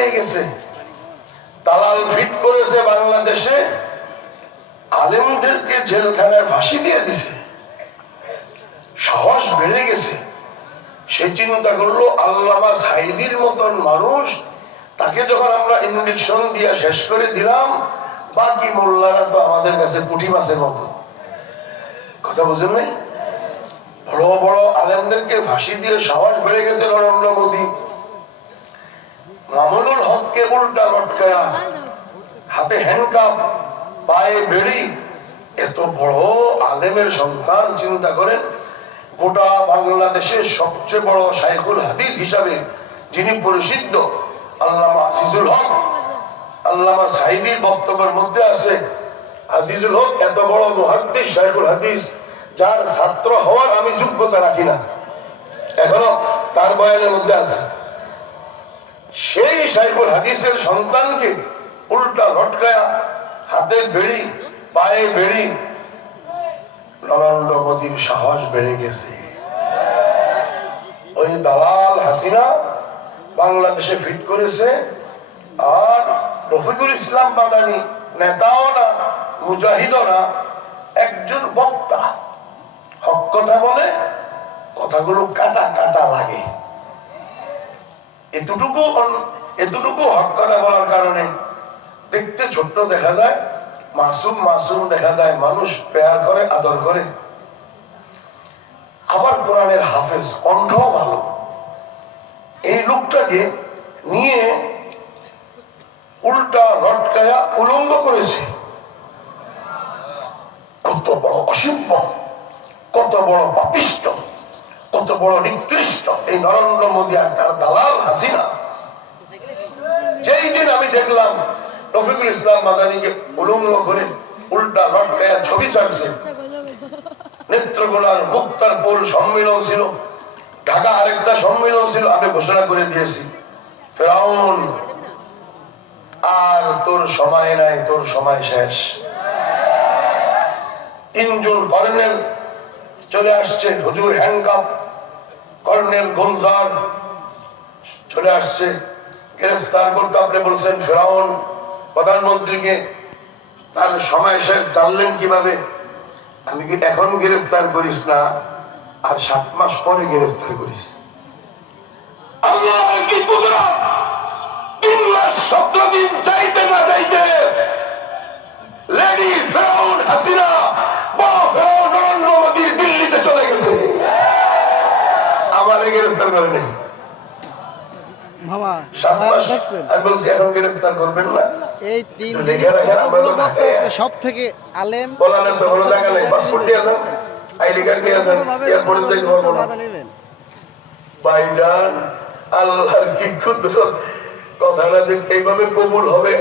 পেয়ে গেছে। দালাল ফিট করেছে বাংলাদেশে, আলেমদেরকে জেলখানায় ফাঁসি দিয়ে দিছে। সাহস বেড়ে গেছে। সে চিন্তা করল, আল্লামা সাইদির মতন মানুষ, তাকে যখন আমরা ইন্ডেকশন দিয়ে শেষ করে দিলাম, বাকি মোল্লারা তো আমাদের কাছে পুঁটি মাছের মতো। কথা বুঝলেন বড় বড় আলেমদেরকে ফাঁসি দিয়ে সাহস বেড়ে গেছে নরেন্দ্র মোদী। মামুনুল হককে উল্টা লটকায়া। হাতে হ্যান্ডকাপ পায়ে বেড়ি। এত বড় আলেমের সন্তান চিন্তা করেন, গোটা বাংলাদেশের সবচেয়ে বড় সাইকুল হাদিস হিসাবে যিনি পরিচিত আল্লামা আজিজুল হক। আল্লামা সাইদির বক্তব্যের মধ্যে আছে, আজিজুল হক এত বড় মহাদ্দিস সাইকুল হাদিস, যার ছাত্র হওয়ার আমি যোগ্যতা রাখি না। এখনও তার বয়ানের মধ্যে আছে। সেই সাইকুল হাদিসের সন্তানকে উল্টা লটকায়া, হাতে বেড়ি, পায়ে বেড়ি নরেন্দ্র মোদীর সাহস বেড়ে গেছে। ওই দালাল হাসিনা বাংলাদেশে ফিট করেছে, আর রফিকুল ইসলাম বাদানি নেতাও না, মুজাহিদও না, একজন বক্তা। হক কথা বলে, কথাগুলো কাটা কাটা লাগে। এতটুকু এতটুকু হক কথা বলার কারণে দেখতে ছোট্ট দেখা যায়, মাসুম মাসুম দেখা যায়, মানুষ পেয়ার করে, আদর করে। আবার কোরআনের হাফেজ, কণ্ঠ ভালো। এই লোকটাকে নিয়ে উল্টা লটকায়া উলঙ্গ করেছে। কত বড় অসভ্য কত বড় পাপিষ্ট কত বড় নিকৃষ্ট। এই নরেন্দ্র মোদী আর তার দালাল হাসিনা যেই দিন আমি দেখলাম রফিকুল ইসলাম মাদানিকে উলঙ্গ করে উল্টা লটকায়া ছবি ছাড়ছে। নেত্রকোনার মুক্তারপুর সম্মেলন ছিল। ঢাকা আরেকটা সম্মেলন ছিল, আমি ঘোষণা করে দিয়েছি। ফেরাউন, আর তোর সময় নাই, তোর সময় শেষ। তিনজন কর্নেল চলে আসছে, হুজুর হ্যান্ডকাপ কর্নেল গুলজার চলে আসছে। গ্রেফতার করতে আপনি বলছেন, ফেরাউন প্রধানমন্ত্রীকে তার সময় শেষ জানলেন কীভাবে? আমি কি এখন গ্রেফতার করিস না? আর সাত মাস পরে গ্রেফতার করিস। আল্লাহ কি কুদরত? তিন মাস সতেরো দিন চাইতে না চাইতে লেডি ফেরাউন হাসিনা বা ফেরাউন নরেন্দ্র মোদীর দিল্লিতে চলে গেছে। আমারে গ্রেফতার করে নেই। সাত মাস আমি বলছি এখন গ্রেফতার করবেন না? এই তিন। সব থেকে আলেম ভাইজান আল্লাহর কি কথাটা যে এইভাবে কবুল হবে